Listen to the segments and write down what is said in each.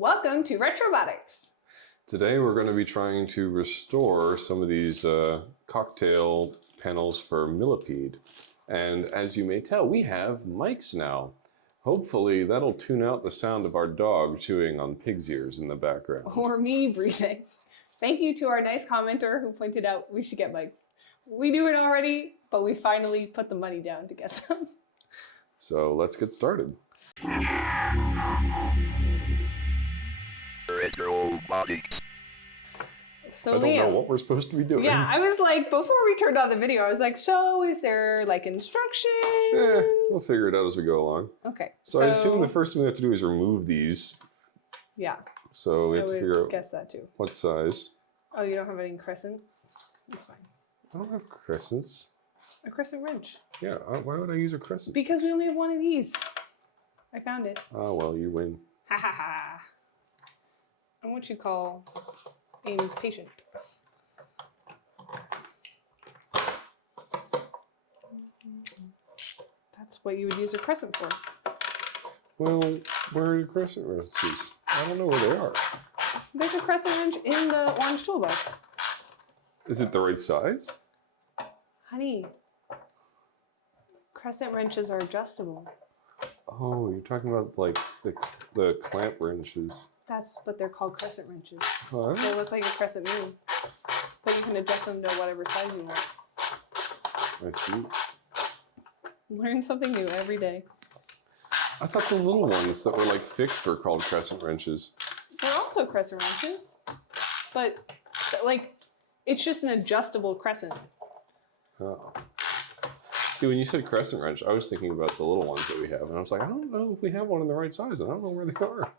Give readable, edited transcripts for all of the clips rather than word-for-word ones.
Welcome to Retrobotics. Today we're going to be trying to restore some of these cocktail panels for Millipede. And as you may tell, we have mics now. Hopefully that'll tune out the sound of our dog chewing on pig's ears in the background. Or me breathing. Thank you to our nice commenter who pointed out we should get mics. We knew it already, but we finally put the money down to get them. So let's get started. Retrobotics. So I don't know what we're supposed to be doing. Yeah, I was like, before we turned on the video, I was like, so is there like instructions? We'll figure it out as we go along. Okay. So I assume the first thing we have to do is remove these. Yeah. So we have to figure out guess that too. What size. Oh, you don't have any crescent? That's fine. I don't have crescents. A crescent wrench. Yeah, why would I use a crescent? Because we only have one of these. I found it. Oh, well, you win. Ha ha ha. I'm what you call impatient. That's what you would use a crescent for. Well, where are your crescent wrenches? I don't know where they are. There's a crescent wrench in the orange toolbox. Is it the right size? Honey, crescent wrenches are adjustable. Oh, you're talking about like the clamp wrenches. That's what they're called, crescent wrenches. Huh? They look like a crescent moon, but you can adjust them to whatever size you want. I see. Learn something new every day. I thought the little ones that were like fixed were called crescent wrenches. They're also crescent wrenches, but like it's just an adjustable crescent. Oh. See, when you said crescent wrench, I was thinking about the little ones that we have, and I was like, I don't know if we have one in the right size, and I don't know where they are.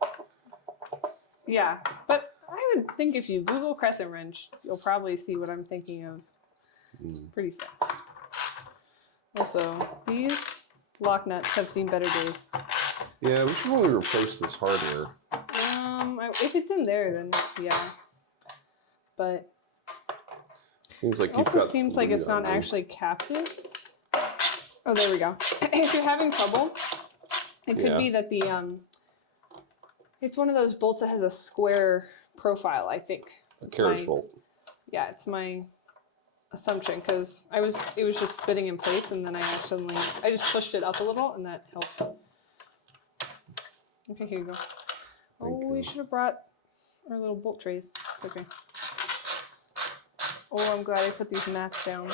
Yeah, but I would think if you Google crescent wrench, you'll probably see what I'm thinking of pretty fast. Also, these lock nuts have seen better days. Yeah, we should probably replace this hardware. If it's in there, then yeah. But seems like it also seems like it's not actually captive. Oh, there we go. If you're having trouble, it could be that the it's one of those bolts that has a square profile, I think. A carriage bolt. Yeah, it's my assumption because it was just spinning in place, and then I just pushed it up a little, and that helped. Okay, here you go. We should have brought our little bolt trays. It's okay. Oh, I'm glad I put these mats down.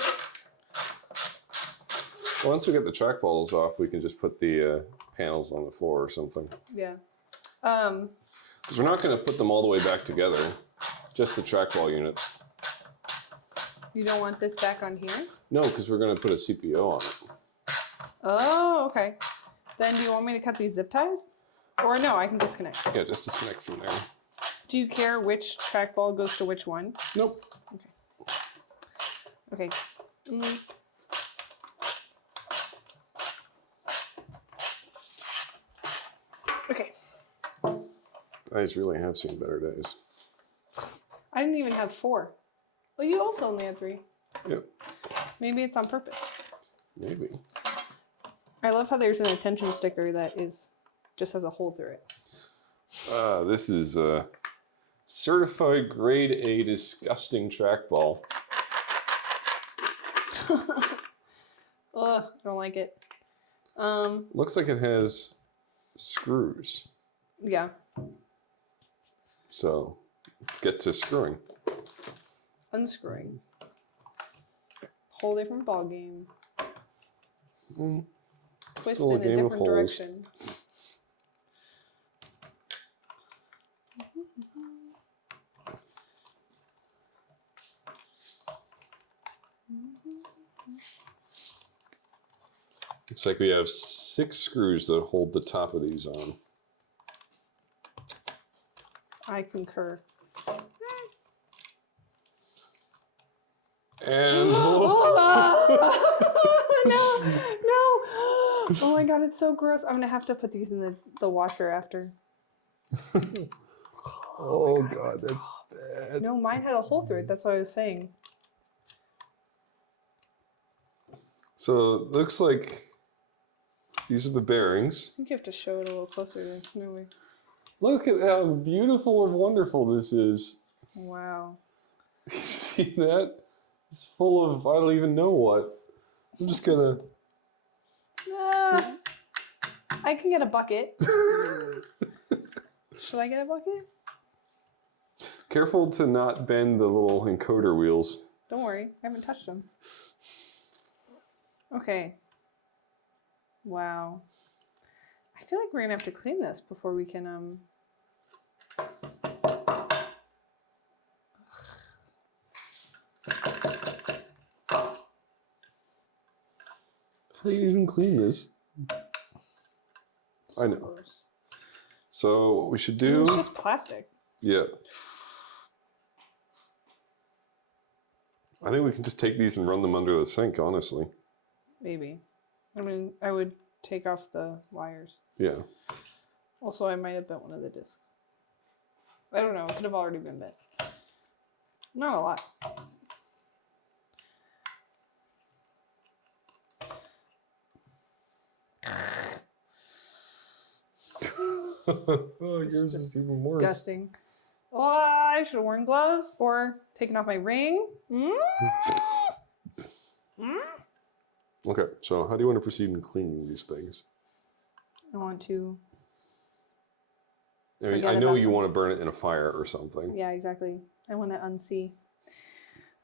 Well, once we get the trackballs off, we can just put the panels on the floor or something. Yeah. Because we're not going to put them all the way back together, just the trackball units. You don't want this back on here? No, because we're going to put a CPO on it. Oh, okay. Then do you want me to cut these zip ties? Or no, I can disconnect. Yeah, just disconnect from there. Do you care which trackball goes to which one? Nope. Okay. Okay. Okay. Guys really have seen better days. I didn't even have 4. Well, you also only had 3. Yep. Maybe it's on purpose. Maybe. I love how there's an attention sticker that just has a hole through it. This is a certified grade A disgusting trackball. Ugh, I don't like it. Looks like it has screws. Yeah. So let's get to screwing. Unscrewing. Whole different ball game. Twist Still in a game of different holes. direction. Looks like we have 6 screws that hold the top of these on. I concur. And No! Oh my god, it's so gross. I'm gonna have to put these in the washer after. oh god, that's bad. No, mine had a hole through it. That's what I was saying. So it looks like these are the bearings. I think you have to show it a little closer. There's no way. Look at how beautiful and wonderful this is. Wow. You see that? It's full of, I don't even know what. I'm just gonna... I can get a bucket. Should I get a bucket? Careful to not bend the little encoder wheels. Don't worry, I haven't touched them. Okay. Wow. I feel like we're gonna have to clean this before we can How do you even clean this? I know. Gross. So what we should do... It's just plastic. Yeah. I think we can just take these and run them under the sink, honestly. Maybe. I mean, I would take off the wires. Yeah. Also, I might have bent one of the discs. I don't know. It could have already been bent. Not a lot. Oh, yours is even worse. Disgusting. Oh, I should have worn gloves or taken off my ring. Okay, so how do you want to proceed in cleaning these things? I want to. I mean, I know you want to burn it in a fire or something. Yeah, exactly. I want to unsee.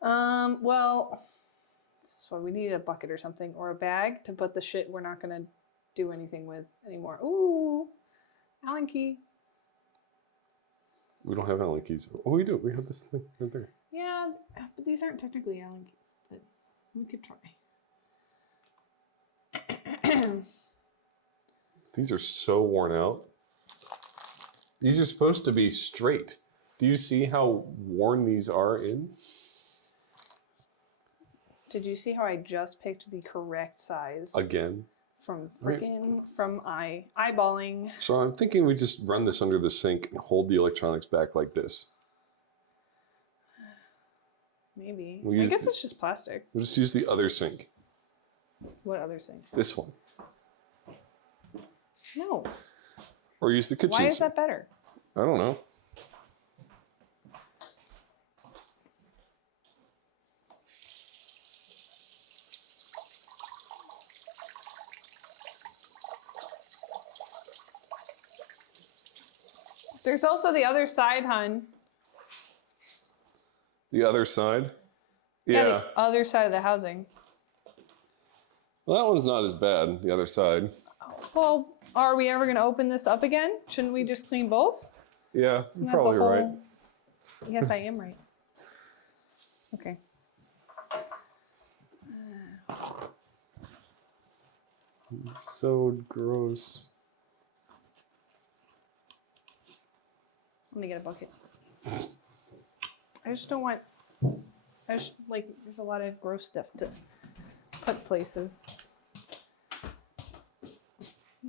Well, this is why we need a bucket or something, or a bag to put the shit we're not going to do anything with anymore. Ooh, Allen key. We don't have Allen keys. Oh, we do. We have this thing right there. Yeah, but these aren't technically Allen keys, but we could try. These are so worn out. These are supposed to be straight. Do you see how worn these are in? Did you see how I just picked the correct size? Again. From eyeballing. So I'm thinking we just run this under the sink and hold the electronics back like this. Maybe. I guess it's just plastic. We'll just use the other sink. What other sink? This one. No. Or use the kitchen sink. Why is that better? I don't know. There's also the other side, hun. The other side? Yeah, the other side of the housing. Well, that one's not as bad, the other side. Well, are we ever going to open this up again? Shouldn't we just clean both? Yeah, you're probably right. Yes, I am right. Okay. It's so gross. I'm gonna get a bucket. I just don't want. There's a lot of gross stuff to put places.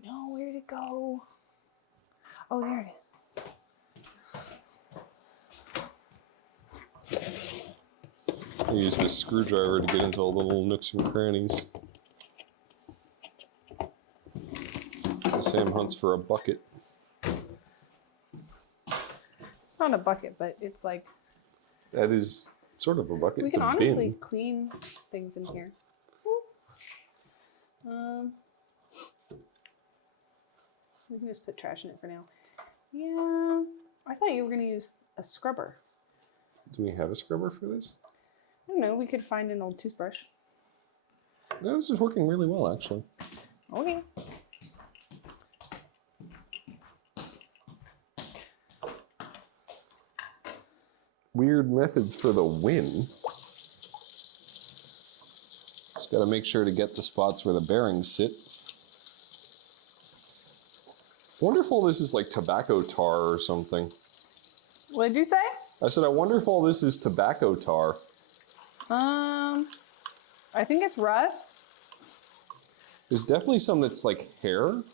No, where'd it go? Oh, there it is. I use this screwdriver to get into all the little nooks and crannies. Sam hunts for a bucket. It's not a bucket, but it's like... That is sort of a bucket. We can honestly clean things in here. We can just put trash in it for now. Yeah, I thought you were going to use a scrubber. Do we have a scrubber for this? I don't know. We could find an old toothbrush. No, this is working really well, actually. Okay. Weird methods for the win. Just got to make sure to get the spots where the bearings sit. Wonder if all this is like tobacco tar or something. What did you say? I said, I wonder if all this is tobacco tar. I think it's rust. There's definitely some that's like hair.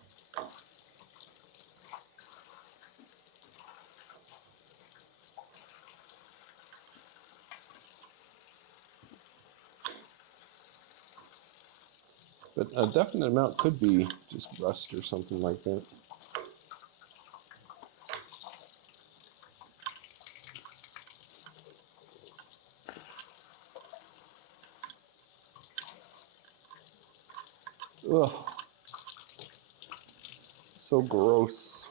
But a definite amount could be just rust or something like that. Ugh. So gross.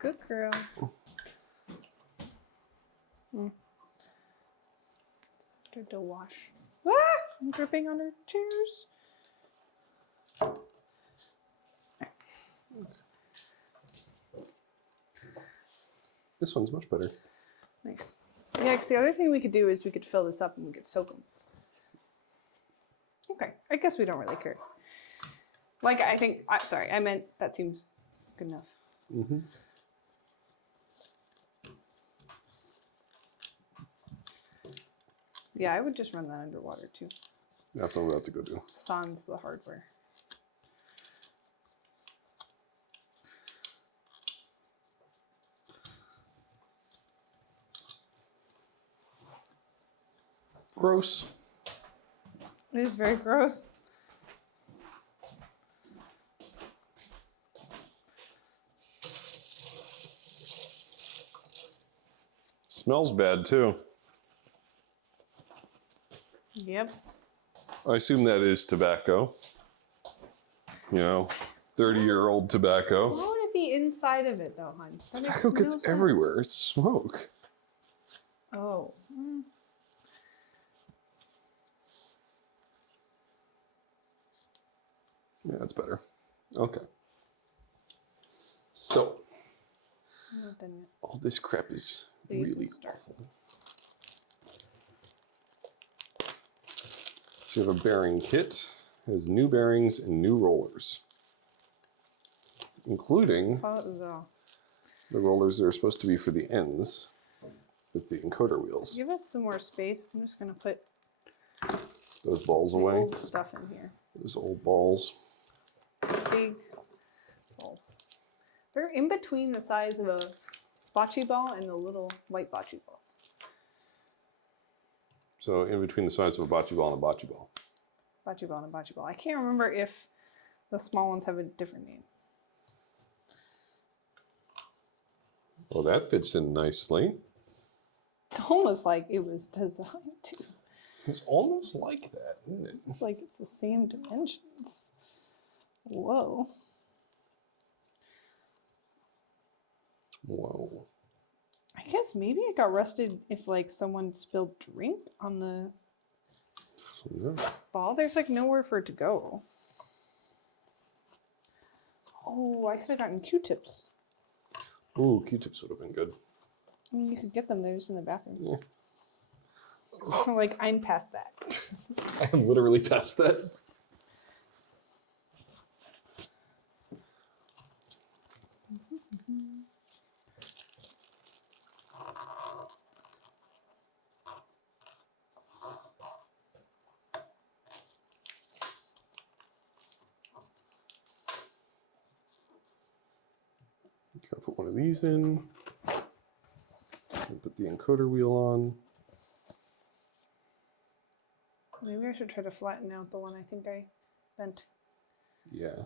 Good girl. To wash. Ah! I'm dripping on her chairs. This one's much better. Nice. Yeah, because the other thing we could do is we could fill this up and we could soak them. Okay, I guess we don't really care. Like, I think, sorry, I meant that seems good enough. Mm-hmm. Yeah, I would just run that underwater too. That's what I'm about to go do. Sans the hardware. Gross. It is very gross. Smells bad too. Yep. I assume that is tobacco. You know, 30-year-old tobacco. Why would it be inside of it though, hon? That makes Tobacco gets no sense. everywhere. It's smoke. Oh. Yeah, that's better. Okay. So, I'm not done yet. all this crap is Please really start. awful. So you have a bearing kit. It has new bearings and new rollers, including the rollers that are supposed to be for the ends with the encoder wheels. Give us some more space. I'm just going to put Those balls the away. old stuff in here. Those old balls. Big balls. They're in between the size of a bocce ball and the little white bocce balls. So in between the size of a bocce ball and a bocce ball. Bocce ball and a bocce ball. I can't remember if the small ones have a different name. Well, that fits in nicely. It's almost like it was designed to. It's almost like that, isn't it? It's like it's the same dimensions. Whoa. Whoa. I guess maybe it got rusted if like someone spilled drink on the ball. There's like nowhere for it to go. Oh, I could have gotten Q-tips. Ooh, Q-tips would have been good. I mean, you could get them. They're just in the bathroom. Yeah. Like, I'm past that. I am literally past that. Gotta put one of these in. Put the encoder wheel on. Maybe I should try to flatten out the one I think I bent. Yeah.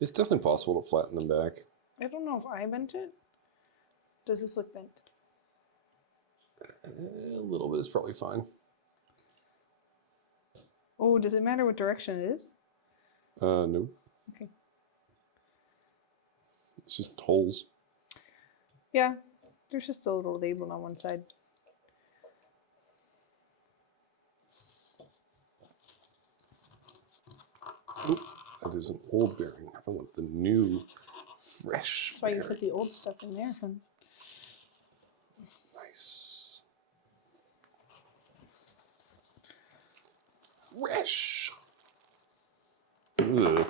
It's definitely possible to flatten them back. I don't know if I bent it. Does this look bent? A little bit is probably fine. Oh, does it matter what direction it is? No. Okay. It's just holes. Yeah, there's just a little label on one side. Oop, that is an old bearing. I want the new, fresh That's why you bearings. put the old stuff in there, hun. Nice. Fresh. Ugh.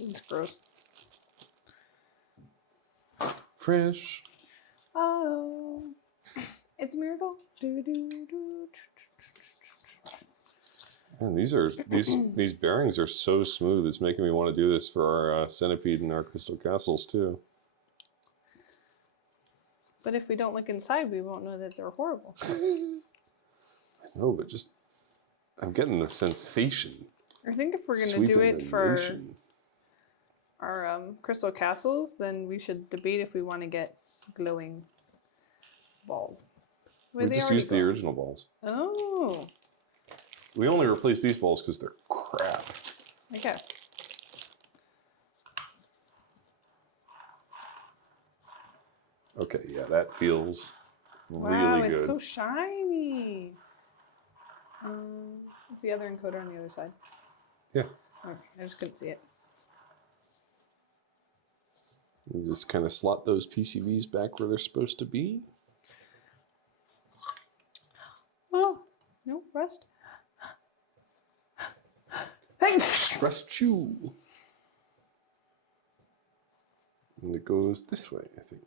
It's gross. Fresh. Oh, it's a miracle. Do, do, do. And these bearings are so smooth. It's making me want to do this for our centipede and our crystal castles too. But if we don't look inside, we won't know that they're horrible. I know, but just I'm getting the sensation. I think if we're going to do Sweeping it the for nation. our crystal castles, then we should debate if we want to get glowing balls. We just used the original balls. Oh, We only replaced these balls because they're crap. I guess. Okay, yeah, that feels Wow, really it's good. so shiny. Is the other encoder on the other side? Yeah. Okay, I just couldn't see it. You just kind of slot those PCBs back where they're supposed to be. Oh, no, rest. Hey! Rest chew. And it goes this way, I think.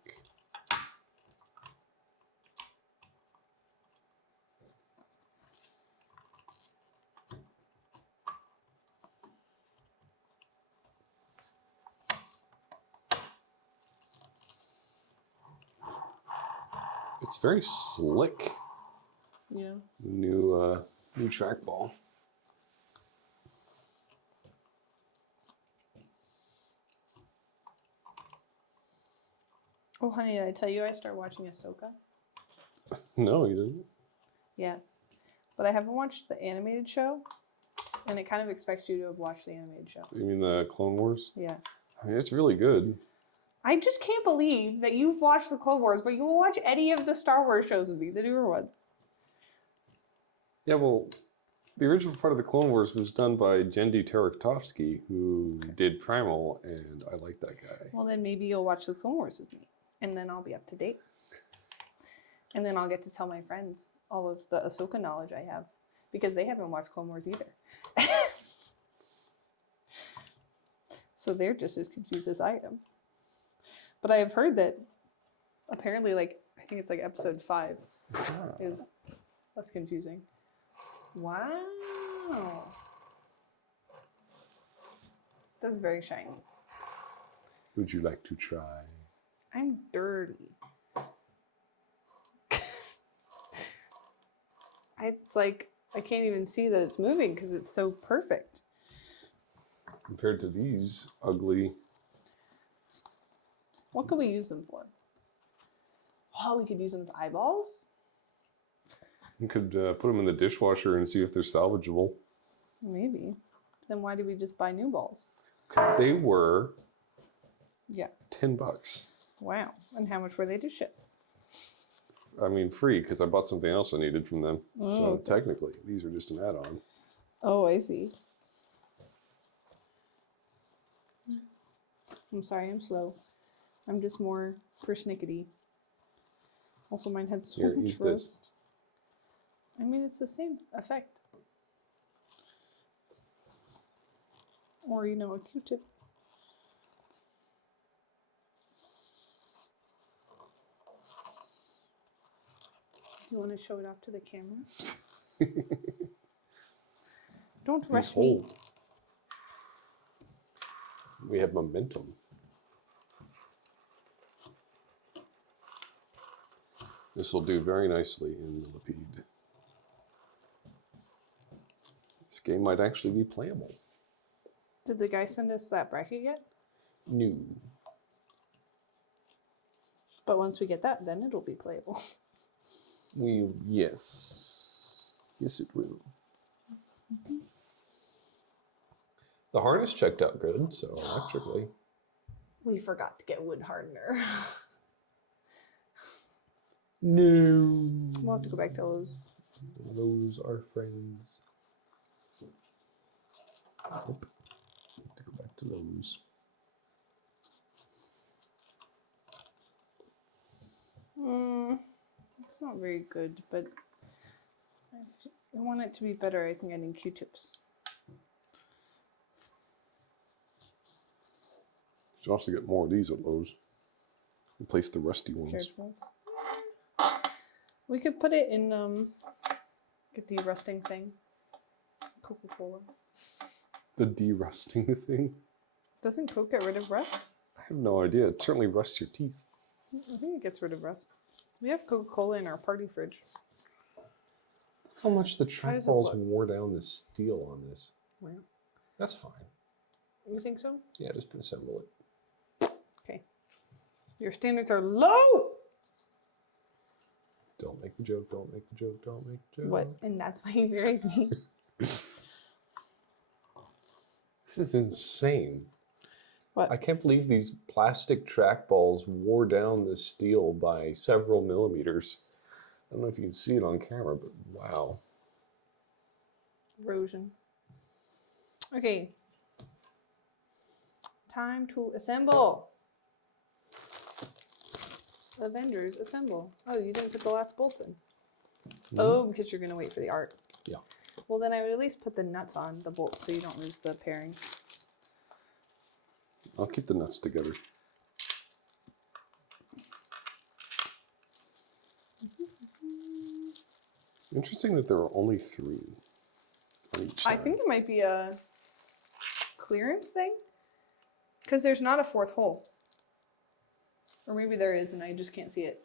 It's very slick. Yeah. New trackball. Oh, honey, did I tell you I started watching Ahsoka? No, you didn't. Yeah. But I haven't watched the animated show, and it kind of expects you to have watched the animated show. You mean the Clone Wars? Yeah. I mean, it's really good. I just can't believe that you've watched the Clone Wars, but you will watch any of the Star Wars shows with me, the newer ones. Yeah, well, the original part of the Clone Wars was done by Jendi Terektovsky, who did Primal, and I like that guy. Well, then maybe you'll watch the Clone Wars with me, and then I'll be up to date. And then I'll get to tell my friends all of the Ahsoka knowledge I have, because they haven't watched Clone Wars either. So they're just as confused as I am. But I have heard that apparently, like, I think it's like episode 5 is less confusing. Wow. That's very shiny. Would you like to try? I'm dirty. It's like, I can't even see that it's moving because it's so perfect. Compared to these ugly. What could we use them for? Oh, we could use them as eyeballs? You could put them in the dishwasher and see if they're salvageable. Maybe. Then why did we just buy new balls? Because they were Yeah. $10. Wow. And how much were they to ship? I mean, free, because I bought something else I needed from them. So okay. technically, these are just an add-on. Oh, I see. I'm sorry, I'm slow. I'm just more persnickety. Also, mine had so Here, much use rust. I mean, it's the same effect. Or, you know, a Q-tip. Do you want to show it off to the camera? Don't rush me. We have momentum. This will do very nicely in Millipede. This game might actually be playable. Did the guy send us that bracket yet? No. But once we get that, then it'll be playable. Yes. Yes, it will. The harness checked out good, so electrically. We forgot to get wood hardener. No. We'll have to go back to Lowe's. Those are friends. Nope. Have to go back to those. It's not very good, but I want it to be better. I think I need Q-tips. You should also get more of these at Lowe's. Replace the rusty ones. We could put it in get the rusting thing. Coca-Cola. The de-rusting thing? Doesn't Coke get rid of rust? I have no idea. It certainly rusts your teeth. I think it gets rid of rust. We have Coca-Cola in our party fridge. How much the How does this trackballs look? wore down the steel on this. Well, That's fine. you think so? Yeah, just assemble it. Okay. Your standards are low! Don't make the joke, don't make the joke, don't make the joke. What? And that's why you married me. This is insane. What? I can't believe these plastic trackballs wore down the steel by several millimeters. I don't know if you can see it on camera, but wow. Erosion. Okay. Time to assemble. Avengers, assemble. Oh, you didn't put the last bolts in. Oh, because you're going to wait for the art. Yeah. Well, then I would at least put the nuts on the bolts so you don't lose the pairing. I'll keep the nuts together. Interesting that there are only 3 on each side. I think it might be a clearance thing. Because there's not a 4th hole. Or maybe there is and I just can't see it.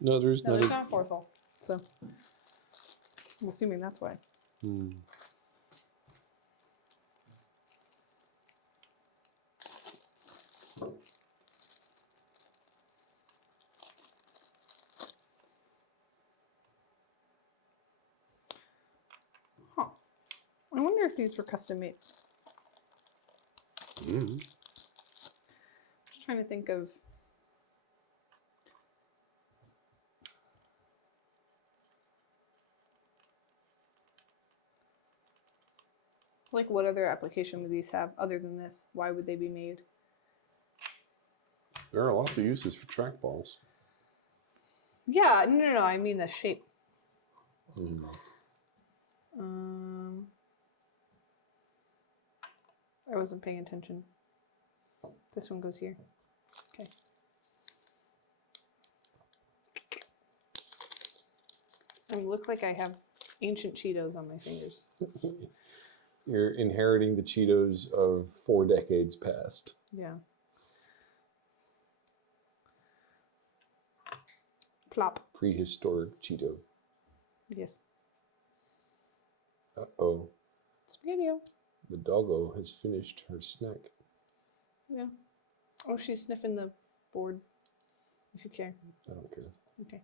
No, there's No, not. there's not a 4th hole. So I'm assuming that's why. Hmm. Huh. I wonder if these were custom made. Mm. Just trying to think of. Like, what other application would these have other than this? Why would they be made? There are lots of uses for trackballs. Yeah, no, I mean the shape. Mm. I wasn't paying attention. This one goes here. Okay. I look like I have ancient Cheetos on my fingers. You're inheriting the Cheetos of 4 decades past. Yeah. Plop. Prehistoric Cheeto. Yes. Uh-oh. Spaghetti-O. The doggo has finished her snack. Yeah. Oh, she's sniffing the board, if you care. I don't care. Okay.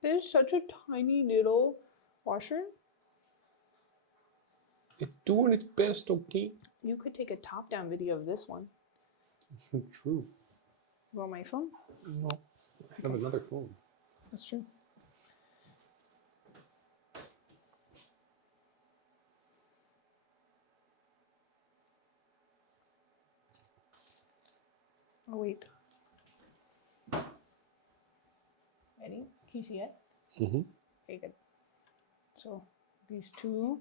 There's such a tiny little washer. It's doing its best, okay? You could take a top-down video of this one. True. You want my phone? No, I have another phone. That's true. Oh, wait. Ready? Can you see it? Mm-hmm. Okay, good. So these two.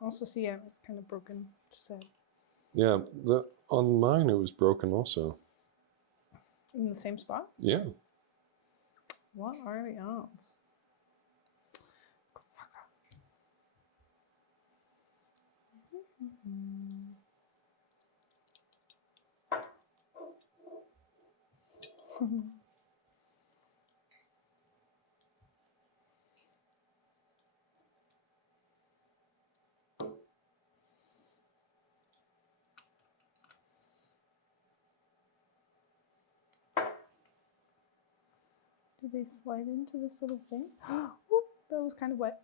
Also see, yeah, it's kind of broken. Just sad. Yeah, on mine it was broken also. In the same spot? Yeah. What are the odds? Do they slide into this little thing? Oop, that was kind of wet.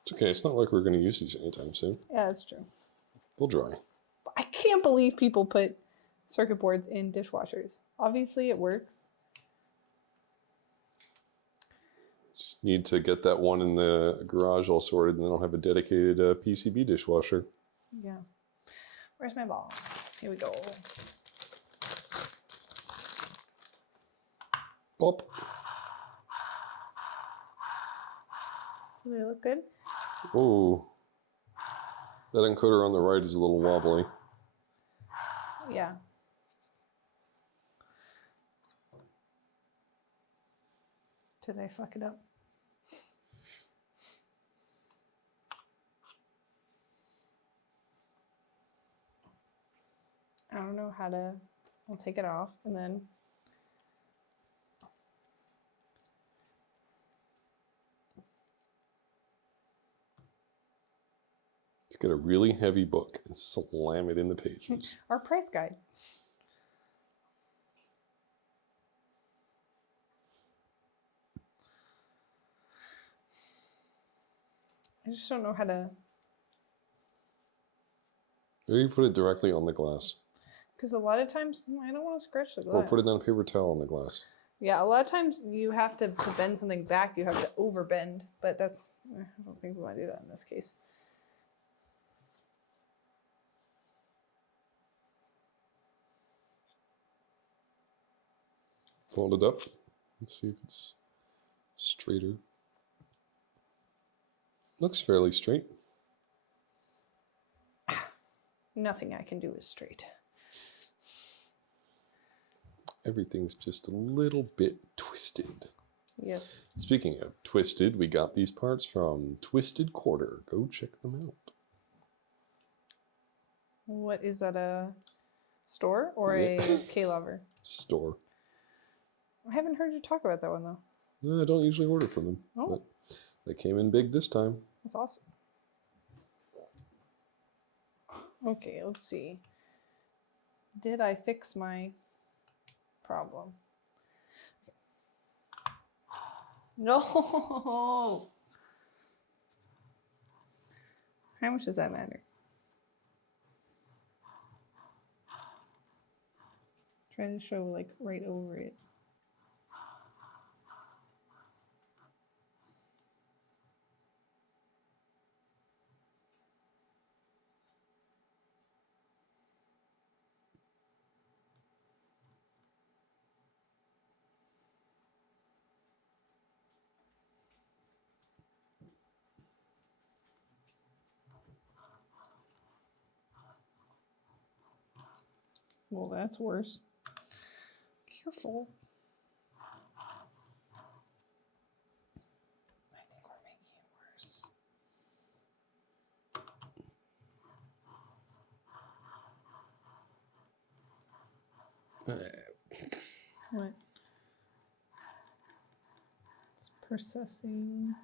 It's okay. It's not like we're going to use these anytime soon. Yeah, that's true. They'll dry. I can't believe people put circuit boards in dishwashers. Obviously, it works. Just need to get that one in the garage all sorted, and then I'll have a dedicated PCB dishwasher. Yeah. Where's my ball? Here we go. Pop. Do they look good? Oh, that encoder on the right is a little wobbly. Yeah. Did I fuck it up? I don't know how to, I'll take it off and then. Let's get a really heavy book and slam it in the pages. Our price guide. I just don't know how to. Maybe you put it directly on the glass. Because a lot of times, I don't want to scratch the glass. Or put it on a paper towel on the glass. Yeah, a lot of times you have to bend something back. You have to overbend, but that's, I don't think we want to do that in this case. Fold it up. Let's see if it's straighter. Looks fairly straight. Nothing I can do is straight. Everything's just a little bit twisted. Yes. Speaking of twisted, we got these parts from Twisted Quarter. Go check them out. What is that, a store or Yeah. a KLOV? Store. I haven't heard you talk about that one though. No, I don't usually order from them, but they came in big this time. That's awesome. Okay, let's see. Did I fix my problem? No! How much does that matter? Try to show like right over it. Well, that's worse. Careful. I think we're making it worse. What? It's processing.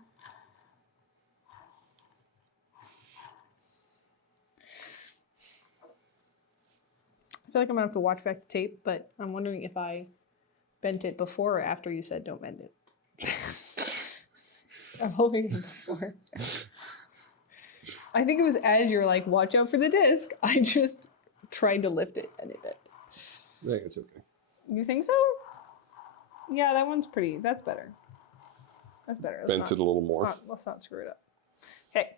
I feel like I'm gonna have to watch back the tape, but I'm wondering if I bent it before or after you said don't bend it. I'm hoping it's before. I think it was as you're like, watch out for the disc. I just tried to lift it and it bent. I think it's okay. You think so? Yeah, that one's pretty. That's better. That's better. Bent it a little more. Let's not screw it up. Okay.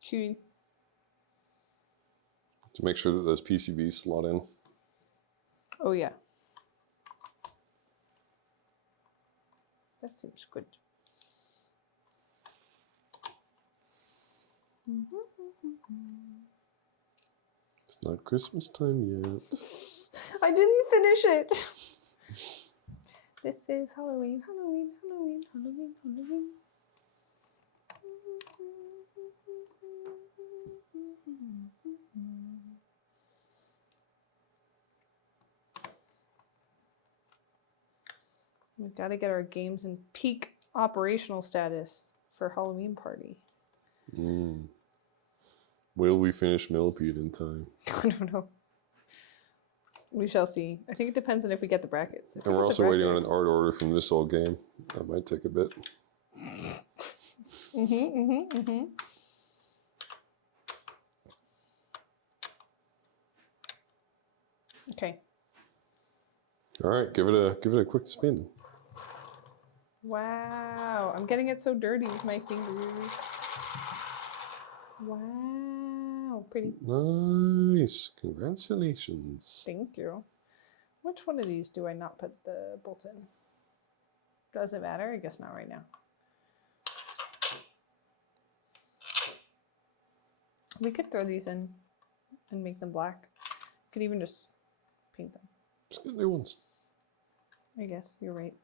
Shooting. To make sure that those PCBs slot in. Oh yeah. That seems good. It's not Christmas time yet. I didn't finish it. This is Halloween, Halloween, Halloween, Halloween, Halloween. We've got to get our games in peak operational status for Halloween party. Will we finish Millipede in time? I don't know. We shall see. I think it depends on if we get the brackets. And we're also waiting on an art order from this old game. That might take a bit. All Okay. right, give it a quick spin. Wow, I'm getting it so dirty with my fingers. Wow, pretty. Nice, congratulations. Thank you. Which one of these do I not put the bolt in? Does it matter? I guess not right now. We could throw these in and make them black. You could even just paint them. Just get new ones. I guess you're right.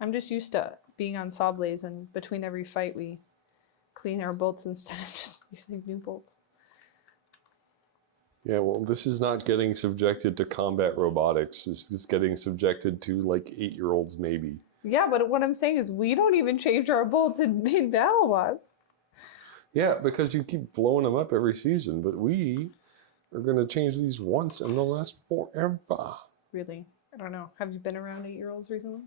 I'm just used to being on saw blades, and between every fight we clean our bolts instead of just using new bolts. Yeah, well, this is not getting subjected to combat robotics. This is getting subjected to like 8-year-olds maybe. Yeah, but what I'm saying is we don't even change our bolts in BattleBots. Yeah, because you keep blowing them up every season, but we are going to change these once and they'll last forever. Really? I don't know. Have you been around 8-year-olds recently?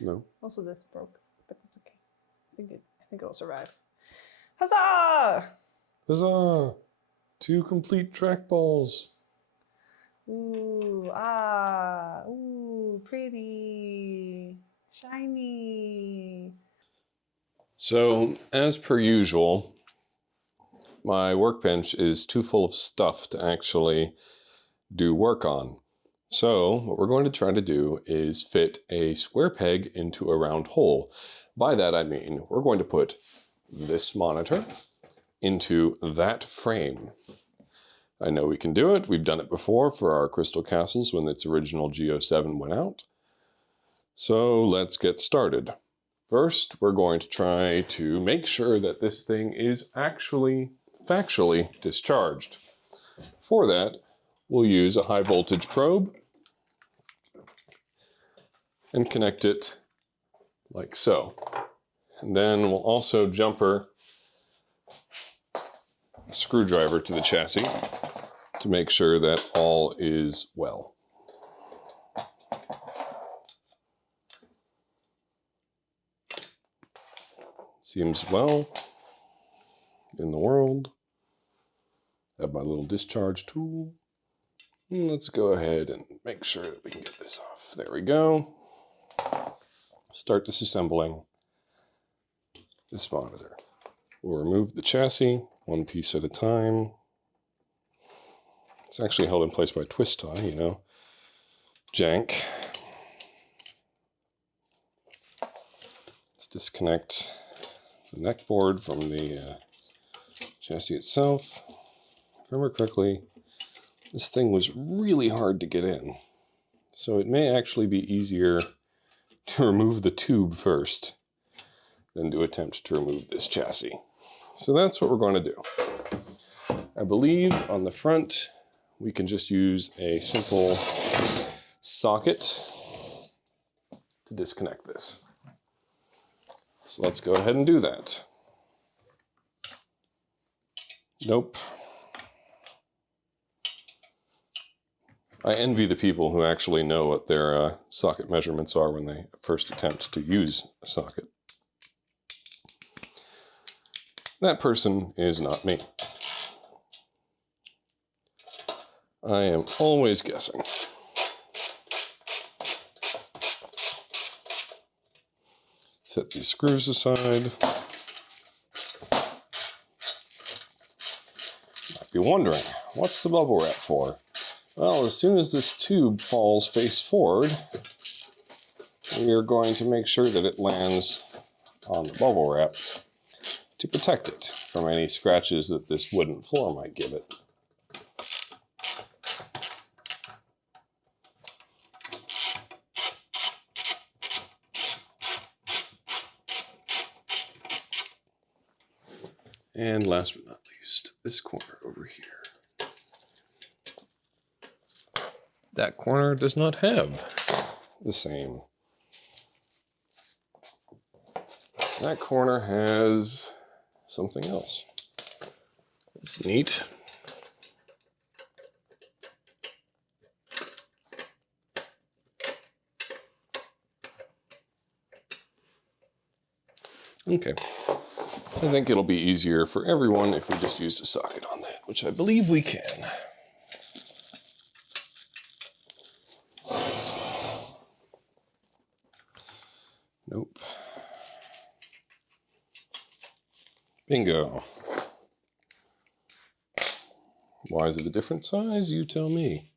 No. Also, this broke, but that's okay. I think it'll survive. Huzzah! Huzzah! 2 complete trackballs. Ooh, ah, ooh, pretty, shiny. So, as per usual, my workbench is too full of stuff to actually do work on. So, what we're going to try to do is fit a square peg into a round hole. By that I mean, we're going to put this monitor into that frame. I know we can do it. We've done it before for our Crystal Castles when its original Geo7 went out. So let's get started. First, we're going to try to make sure that this thing is actually factually discharged. For that, we'll use a high voltage probe and connect it like so. And then we'll also jumper a screwdriver to the chassis to make sure that all is well. Seems well in the world. Have my little discharge tool. And let's go ahead and make sure that we can get this off. There we go. Start disassembling this monitor. We'll remove the chassis one piece at a time. It's actually held in place by a twist tie, you know. Jank. Let's disconnect the neck board from the chassis itself. If I remember correctly, this thing was really hard to get in. So it may actually be easier to remove the tube first than to attempt to remove this chassis. So that's what we're going to do. I believe on the front, we can just use a simple socket to disconnect this. So let's go ahead and do that. Nope. I envy the people who actually know what their socket measurements are when they first attempt to use a socket. That person is not me. I am always guessing. Set these screws aside. Might be wondering, what's the bubble wrap for? Well, as soon as this tube falls face forward, we are going to make sure that it lands on the bubble wrap to protect it from any scratches that this wooden floor might give it. And last but not least, this corner over here. That corner does not have the same. That corner has something else. It's neat. Okay. I think it'll be easier for everyone if we just use a socket on that, which I believe we can. Nope. Bingo. Why is it a different size? You tell me.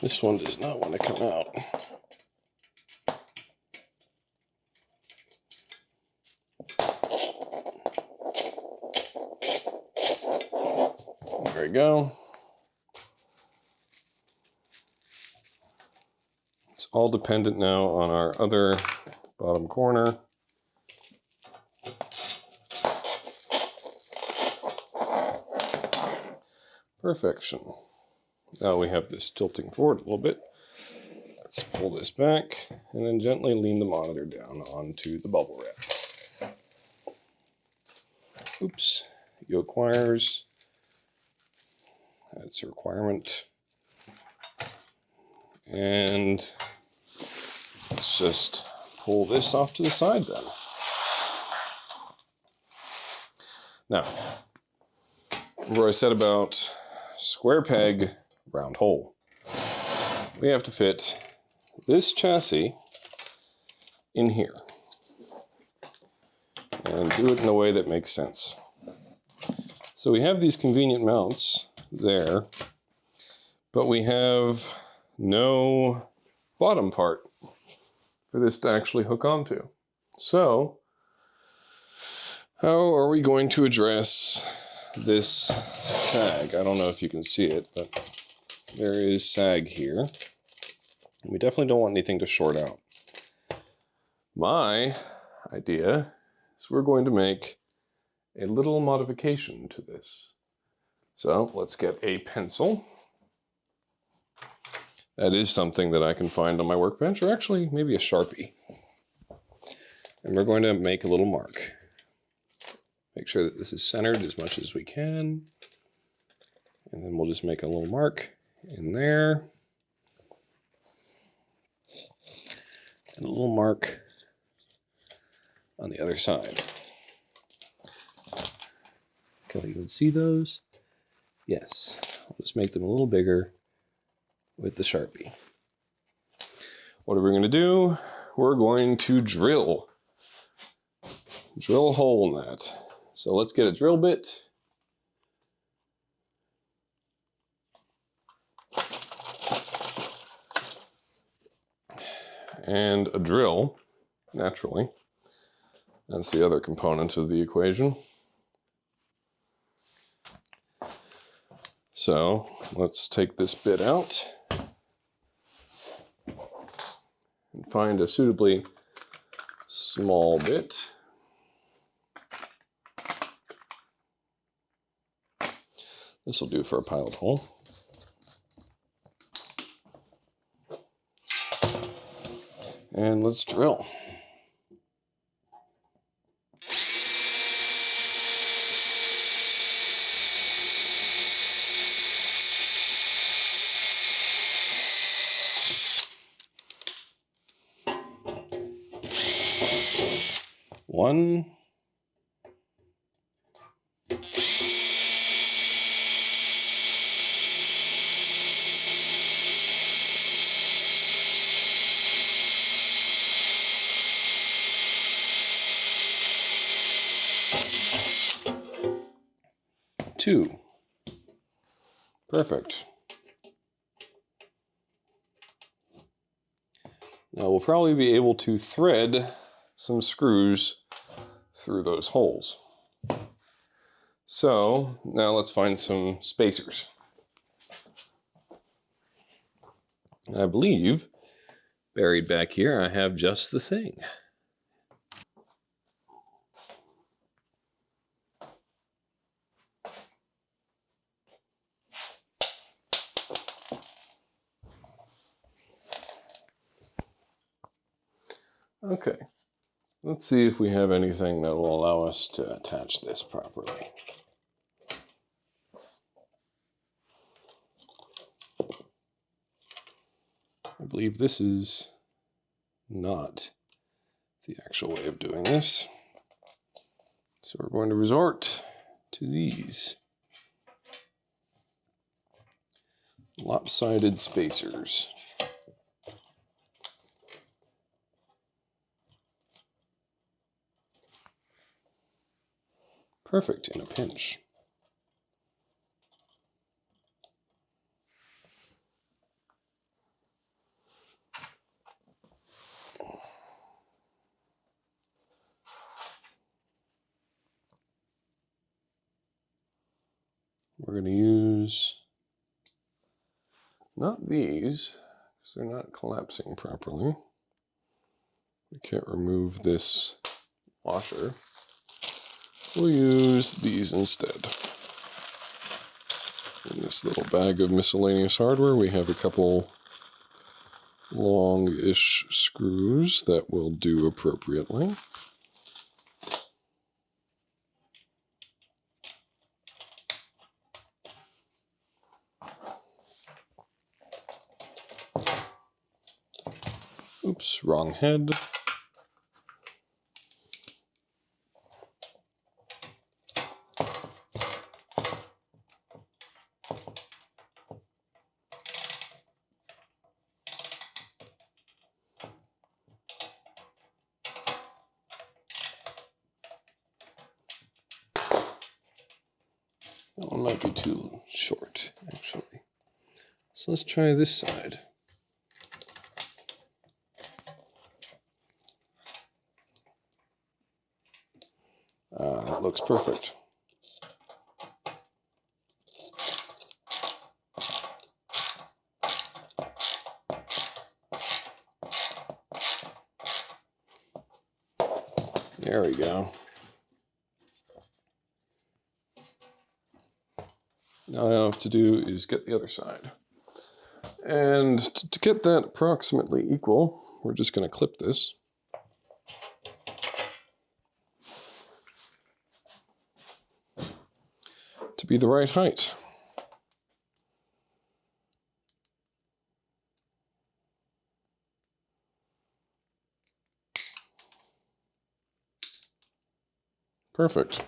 This one does not want to come out. There we go. It's all dependent now on our other bottom corner. Perfection. Now we have this tilting forward a little bit. Let's pull this back and then gently lean the monitor down onto the bubble wrap. Oops, yoke wires. That's a requirement. And let's just pull this off to the side then. Now, remember I said about square peg, round hole. We have to fit this chassis in here and do it in a way that makes sense. So we have these convenient mounts there, but we have no bottom part for this to actually hook onto. So how are we going to address this sag? I don't know if you can see it, but there is sag here. We definitely don't want anything to short out. My idea is we're going to make a little modification to this. So let's get a pencil. That is something that I can find on my workbench, or actually maybe a Sharpie. And we're going to make a little mark. Make sure that this is centered as much as we can. And then we'll just make a little mark in there. And a little mark on the other side. Can we even see those? Yes. I'll just make them a little bigger with the Sharpie. What are we going to do? We're going to drill a hole in that. So let's get a drill bit. And a drill, naturally. That's the other component of the equation. So let's take this bit out and find a suitably small bit. This will do for a pilot hole. And let's drill. One. Two. Perfect. Now we'll probably be able to thread some screws through those holes. So now let's find some spacers. I believe buried back here I have just the thing. Okay, let's see if we have anything that will allow us to attach this properly. I believe this is not the actual way of doing this. So we're going to resort to these lopsided spacers. Perfect in a pinch. We're going to use not these, because they're not collapsing properly. We can't remove this washer. We'll use these instead. In this little bag of miscellaneous hardware, we have a couple long-ish screws that will do appropriately. Oops, wrong head. That one might be too short, actually. So let's try this side. That looks perfect. There we go. Now all I have to do is get the other side. And to get that approximately equal, we're just going to clip this. To be the right height. Perfect.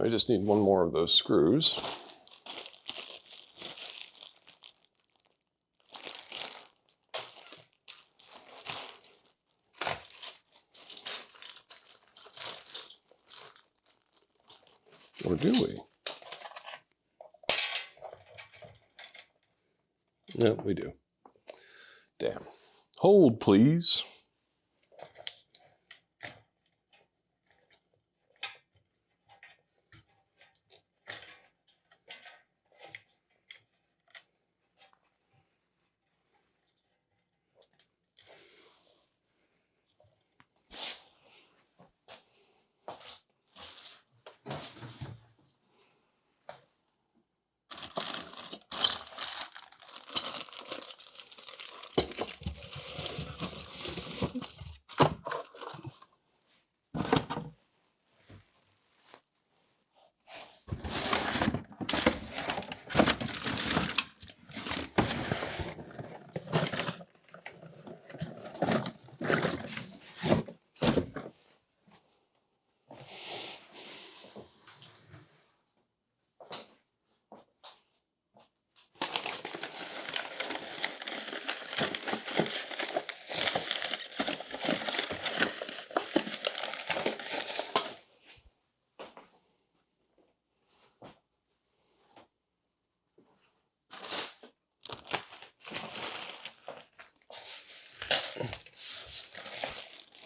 I just need one more of those screws. Or do we? Yeah, we do. Damn. Hold, please.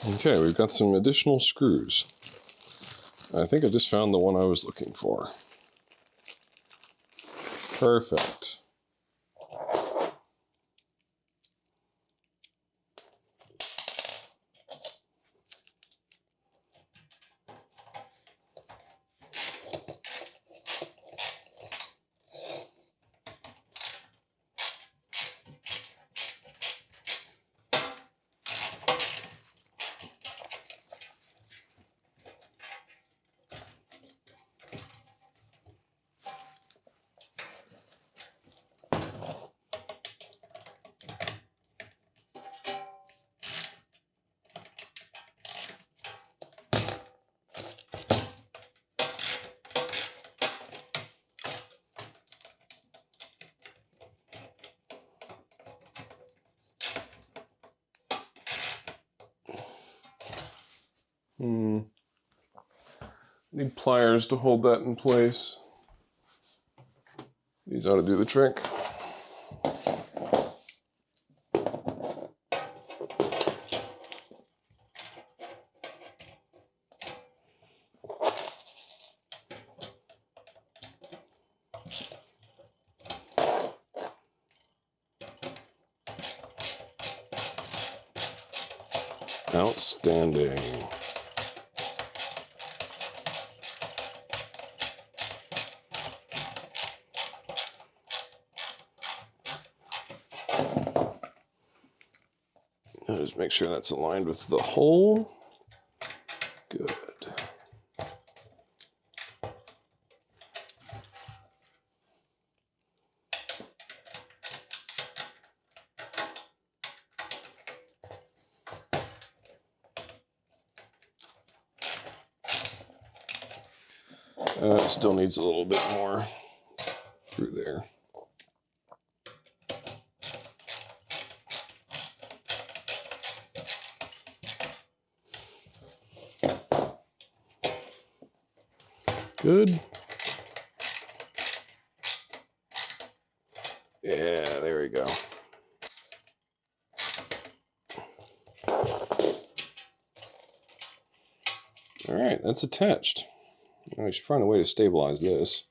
Okay, we've got some additional screws. I think I just found the one I was looking for. Perfect. Need pliers to hold that in place. These ought to do the trick. Outstanding. Now just make sure that's aligned with the hole. Good. It still needs a little bit more through there. Good. Yeah, there we go. All right, that's attached. I should find a way to stabilize this.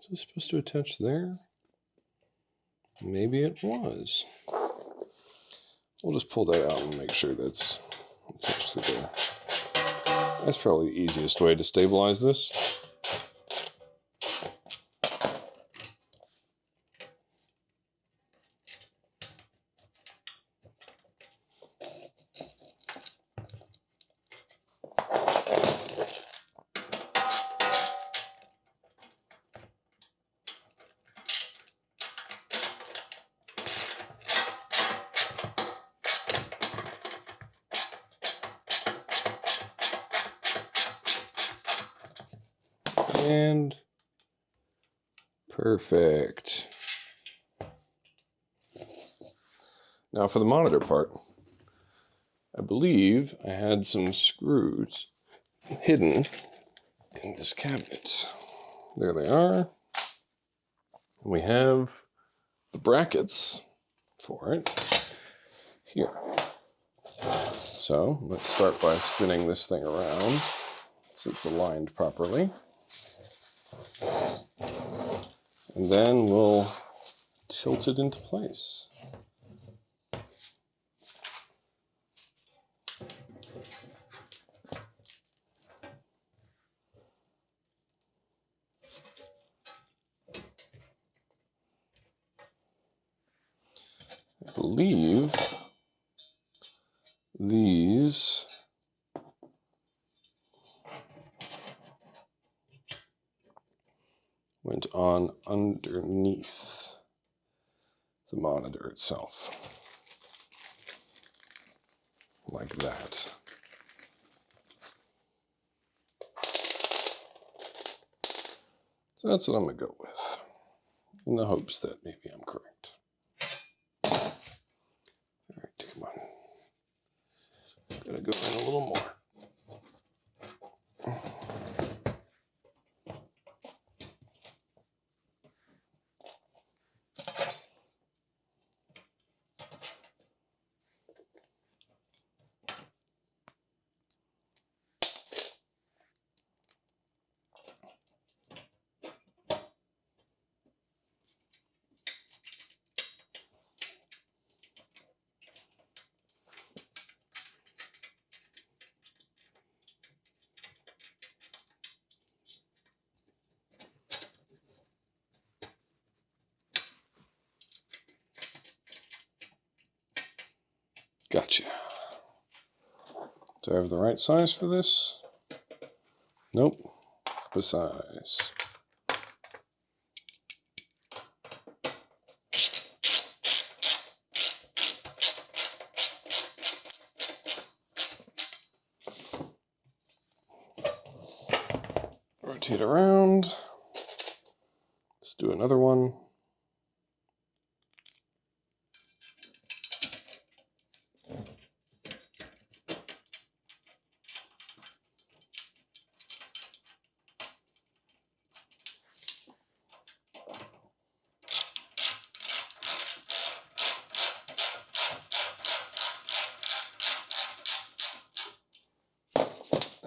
Is this supposed to attach there? Maybe it was. We'll just pull that out and make sure that's attached to there. That's probably the easiest way to stabilize this. And perfect. Now for the monitor part, I believe I had some screws hidden in this cabinet. There they are. We have the brackets for it here. So let's start by spinning this thing around so it's aligned properly. And then we'll tilt it into place. I believe these went on underneath the monitor itself, like that. So that's what I'm going to go with, in the hopes that maybe I'm correct. All right, come on. Gotta go in a little more. Gotcha. Do I have the right size for this? Nope. Opposite size. Rotate around. Let's do another one.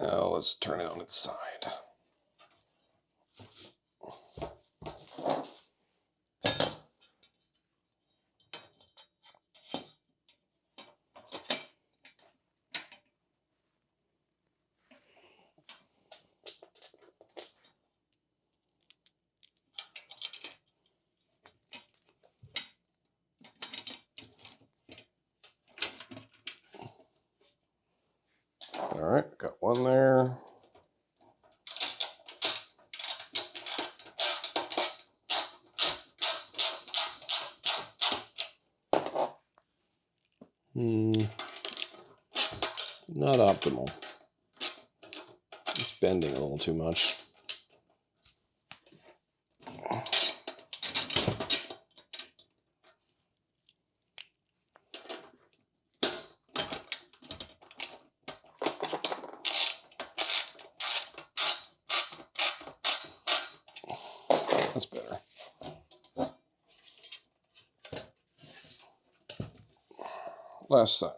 Now let's turn it on its side. All right, got one there. Not optimal. It's bending a little too much. That's better. Last side.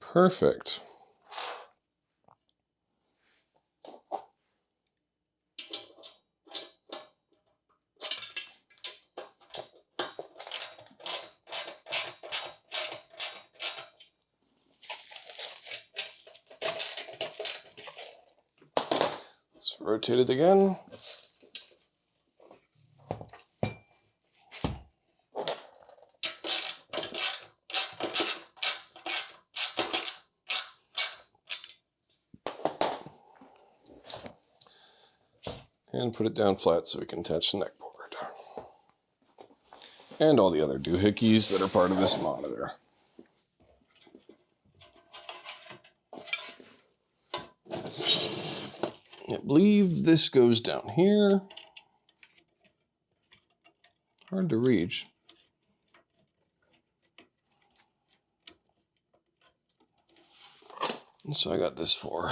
Perfect. Let's rotate it again. And put it down flat so we can attach the neck board. And all the other doohickeys that are part of this monitor. I believe this goes down here. Hard to reach. So I got this for.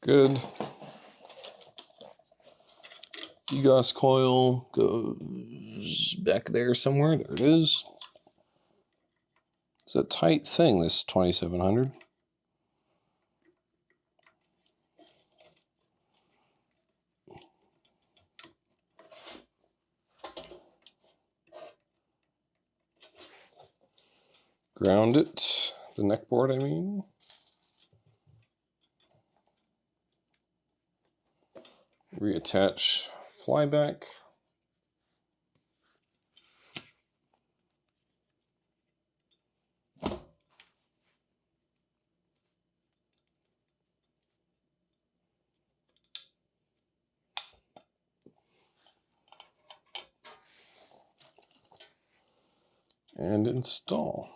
Good. EGOS coil goes back there somewhere. There it is. It's a tight thing, this 2700. Ground it, the neck board, I mean. Reattach flyback. And install.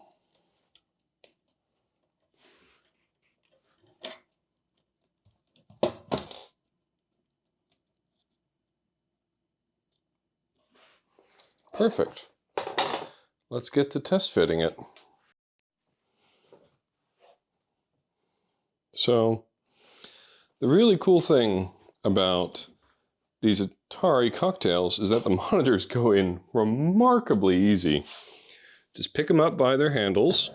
Perfect. Let's get to test fitting it. So, the really cool thing about these Atari cocktails is that the monitors go in remarkably easy. Just pick them up by their handles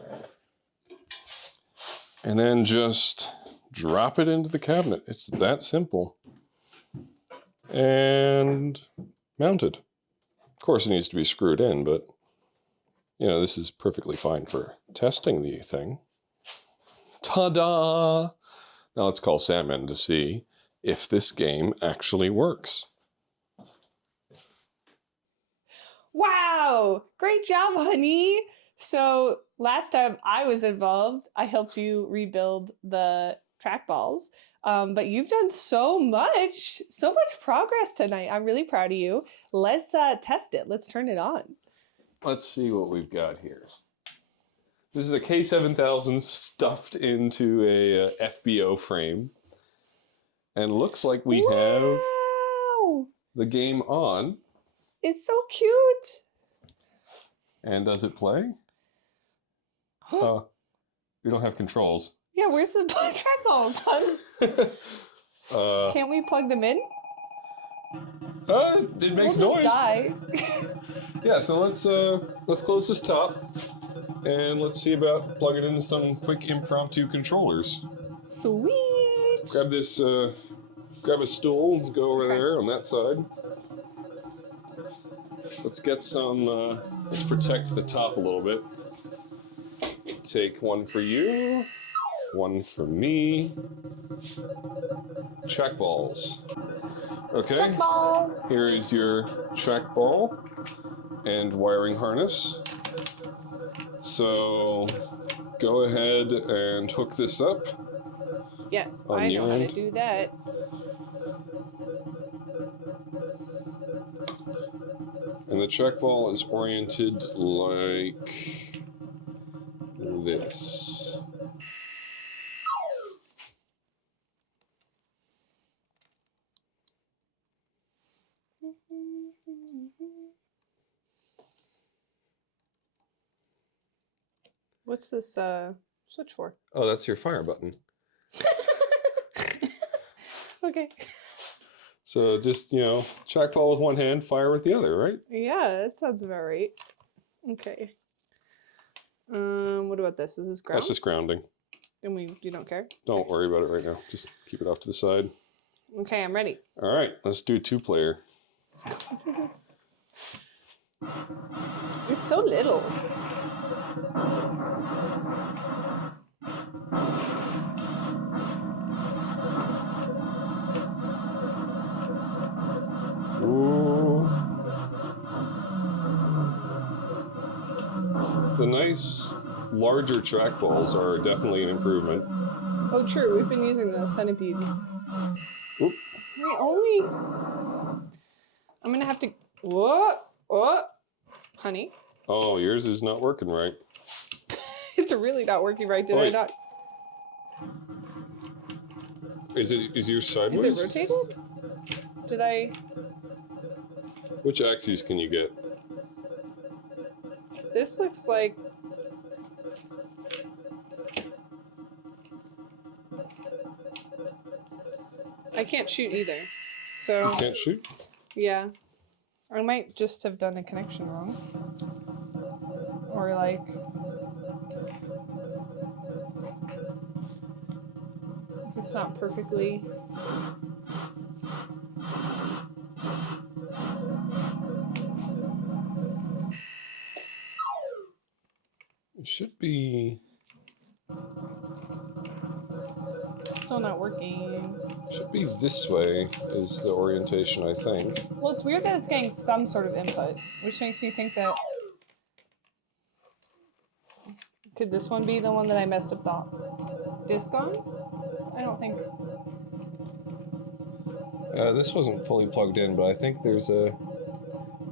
and then just drop it into the cabinet. It's that simple. And mounted. Of course it needs to be screwed in, but you know, this is perfectly fine for testing the thing. Ta-da! Now let's call Sam in to see if this game actually works. Wow! Great job, honey! So last time I was involved, I helped you rebuild the trackballs. But you've done so much progress tonight. I'm really proud of you. Let's test it. Let's turn it on. Let's see what we've got here. This is a K7000 stuffed into a FBO frame. And looks like we have the game on. It's so cute. And does it play? We don't have controls. Yeah, where's the trackballs, hon? Can't we plug them in? It makes we'll noise. Just die. Yeah, so let's close this top and let's see about plugging in some quick impromptu controllers. Sweet. Grab this, grab a stool and go over there on that side. Let's get some, let's protect the top a little bit. Take one for you, one for me. Trackballs. Okay, Trackball. here is your trackball and wiring harness. So go ahead and hook this up. Yes, I know how to do that. And the trackball is oriented like this. What's this switch for? Oh, that's your fire button. Okay. So just, trackball with one hand, fire with the other, right? Yeah, that sounds about right. Okay. What about this? Is this ground? That's just grounding. And you don't care? Don't worry about it right now. Just keep it off to the side. Okay, I'm ready. All right, let's do 2-player. It's so little. Ooh. The nice larger trackballs are definitely an improvement. Oh, true. We've been using the Centipede. Oop. I'm gonna have to. What? Honey. Oh, yours is not working right. It's really not working right. Did I not? Is yours sideways? Is it rotated? Did I? Which axes can you get? This looks like. I can't shoot either. So. You can't shoot? Yeah. I might just have done a connection wrong. Or like. If it's not perfectly. It should be. Still not working. Should be this way is the orientation, I think. Well, it's weird that it's getting some sort of input, which makes me think that. Could this one be the one that I messed up the disc on? I don't think. This wasn't fully plugged in, but I think there's a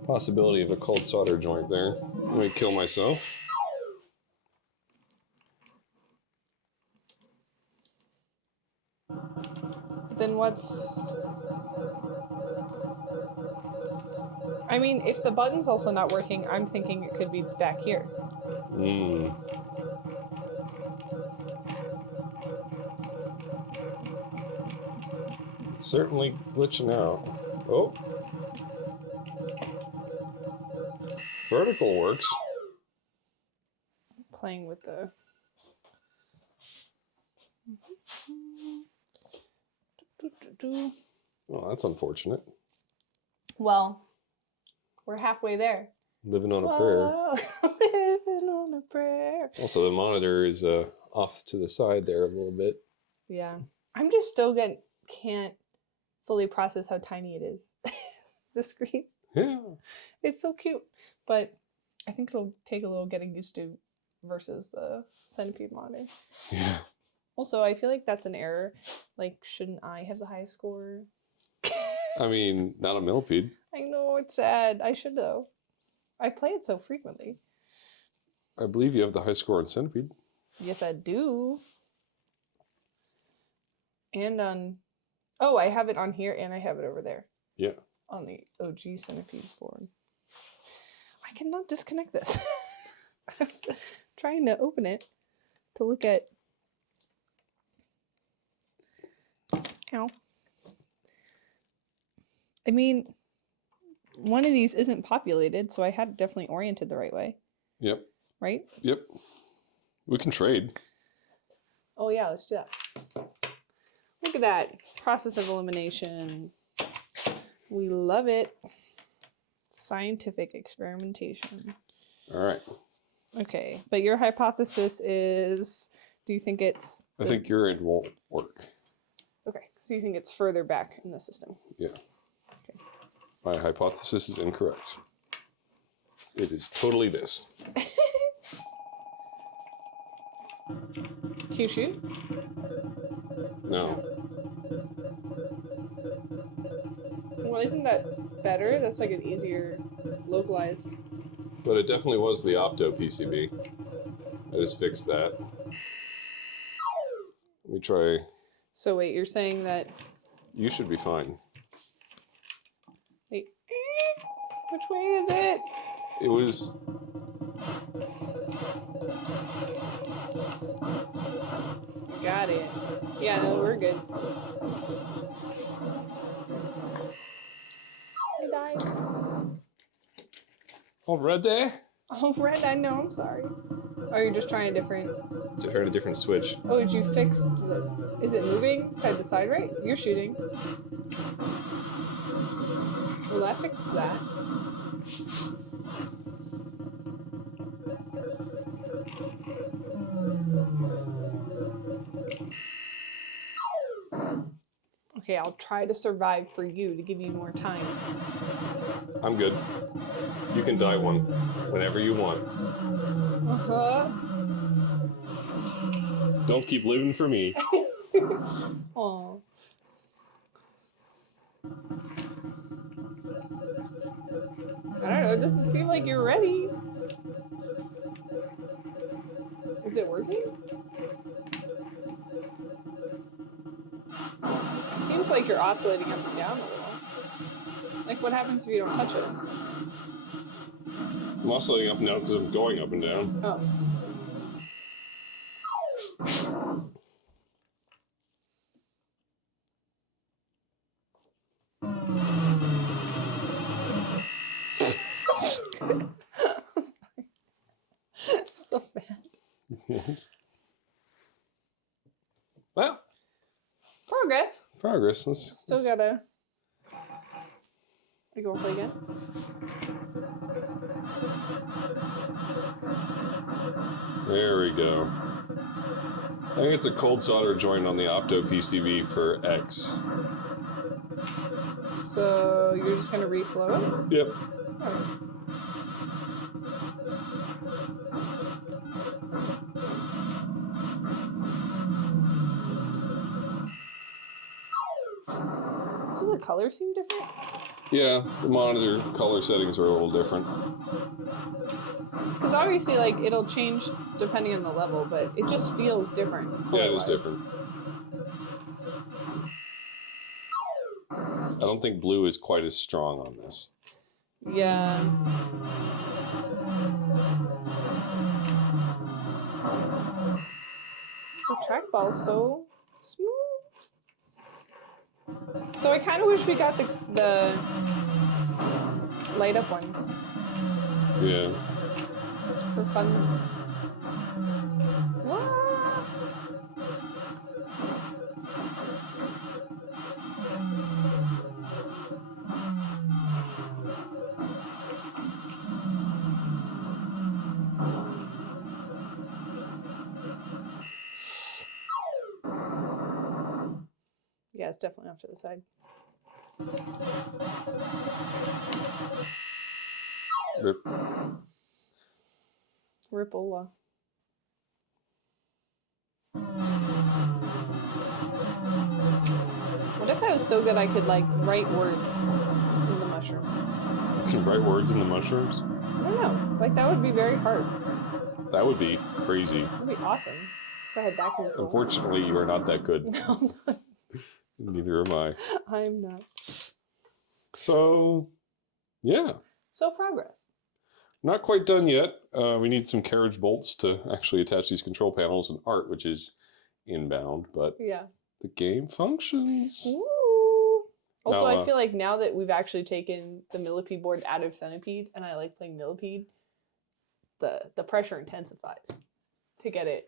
possibility of a cold solder joint there. Let me kill myself. Then what's... I mean, if the button's also not working, I'm thinking it could be back here. It's certainly glitching out. Oh. Vertical works. Playing with the... Well, that's unfortunate. Well, we're halfway there. Living on a prayer. Living on a prayer. Also, the monitor is off to the side there a little bit. Yeah. I'm just still can't fully process how tiny it is. The screen. Yeah. It's so cute. But I think it'll take a little getting used to versus the Centipede monitor. Yeah. Also, I feel like that's an error. Like, shouldn't I have the highest score? I mean, not a Millipede. I know, it's sad. I should, though. I play it so frequently. I believe you have the high score on Centipede. Yes, I do. And on... Oh, I have it on here, and I have it over there. Yeah. On the OG Centipede board. I cannot disconnect this. I was trying to open it to look at... Ow. I mean, one of these isn't populated, so I had it definitely oriented the right way. Yep. Right? Yep. We can trade. Oh yeah, let's do that. Look at that. Process of elimination. We love it. Scientific experimentation. All right. Okay, but your hypothesis is, do you think it's... I think your it won't work. Okay, so you think it's further back in the system. Yeah. Okay. My hypothesis is incorrect. It is totally this. Can you shoot? No. Well, isn't that better? That's like an easier localized. But it definitely was the Opto PCB. I just fixed that. Let me try. So wait, you're saying that... You should be fine. Wait, which way is it? It was... Got it. Yeah, no, we're good. I died. Already? Oh, Red, I know, I'm sorry. Oh, you're just trying a different... I heard a different switch. Oh, did you fix the... Is it moving side to side, right? You're shooting. Well, that fixes that. Okay, I'll try to survive for you to give you more time. I'm good. You can die one whenever you want. Uh-huh. Don't keep living for me. Aw. I don't know, it doesn't seem like you're ready. Is it working? Seems like you're oscillating up and down a little. Like, what happens if you don't touch it? I'm oscillating up and down because I'm going up and down. Oh. I'm sorry. So bad. Yes. Well, Progress. progress. Let's Still gotta... You gonna play again? There we go. I think it's a cold solder joint on the Opto PCB for X. So you're just gonna reflow it? Yep. Okay. Do the colors seem different? Yeah, the monitor color settings are a little different. Because obviously, like, it'll change depending on the level, but it just feels different. Yeah, it is color-wise. different. I don't think blue is quite as strong on this. Yeah. The trackball's so smooth. So I kind of wish we got the light up ones Yeah. for fun. What? Yeah, it's definitely off to the side. Rip. Ripola. What if I was so good I could like write words in the mushrooms? You can write words in the mushrooms? I don't know. Like that would be very hard. That would be crazy. That'd be awesome. If I had that control. Unfortunately, you are not that good. No, I'm not. Neither am I. I'm not. So, yeah. So progress. Not quite done yet. We need some carriage bolts to actually attach these control panels and art, which is inbound, but Yeah. the game functions. Ooh. Also, Now, I feel like now that we've actually taken the Millipede board out of Centipede, and I like playing Millipede, the pressure intensifies to get it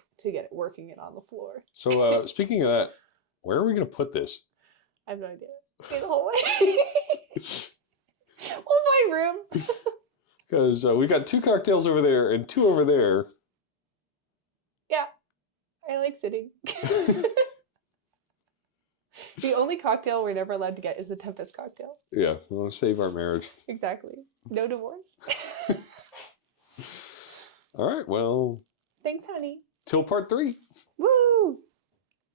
working and on the floor. So, speaking of that, where are we going to put this? I have no idea. In the hallway. We'll find room. Because we got 2 cocktails over there and 2 over there. Yeah, I like sitting. The only cocktail we're never allowed to get is the Tempest cocktail. Yeah, we want to save our marriage. Exactly. No divorce. All right, well. Thanks, honey. Till part 3. Woo!